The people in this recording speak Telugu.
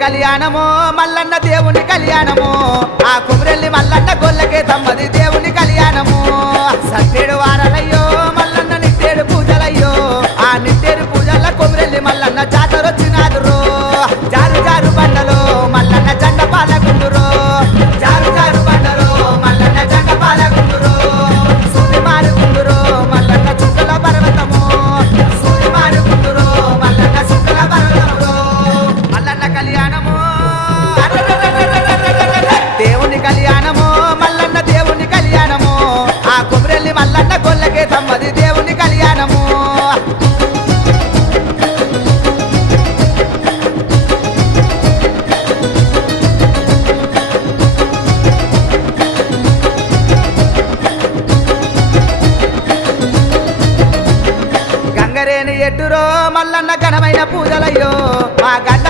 కళ్యాణమో మల్లన్న దేవుని కళ్యాణమో ఆ కుమరెల్లి మల్లన్న గొల్లకే తమ్మది దేవుని కళ్యాణము సట్టేడు వారాలయ్యో మల్లన్న నిట్టేడు పూజలయ్యో ఆ నిట్టేడు పూజల కుమరెల్లి మల్లన్న జాతరొచ్చినాదురో జారు జారు బండలో మల్లన్న జెండ పాలగుండురో జారు జారు బండలో మల్లన్న జెండ పాలగుండురో సూది మారుగుండురో మల్లన్న చుక్కల పర్వతము సూది మారుగుండురో మల్లన్న చుక్కల పర్వతము మల్లన్న కళ్యాణము దేవుని కళ్యాణము మల్లన్న దేవుని కళ్యాణము ఆ కుమరెల్లి మల్లన్న గొల్లకే తమ్మది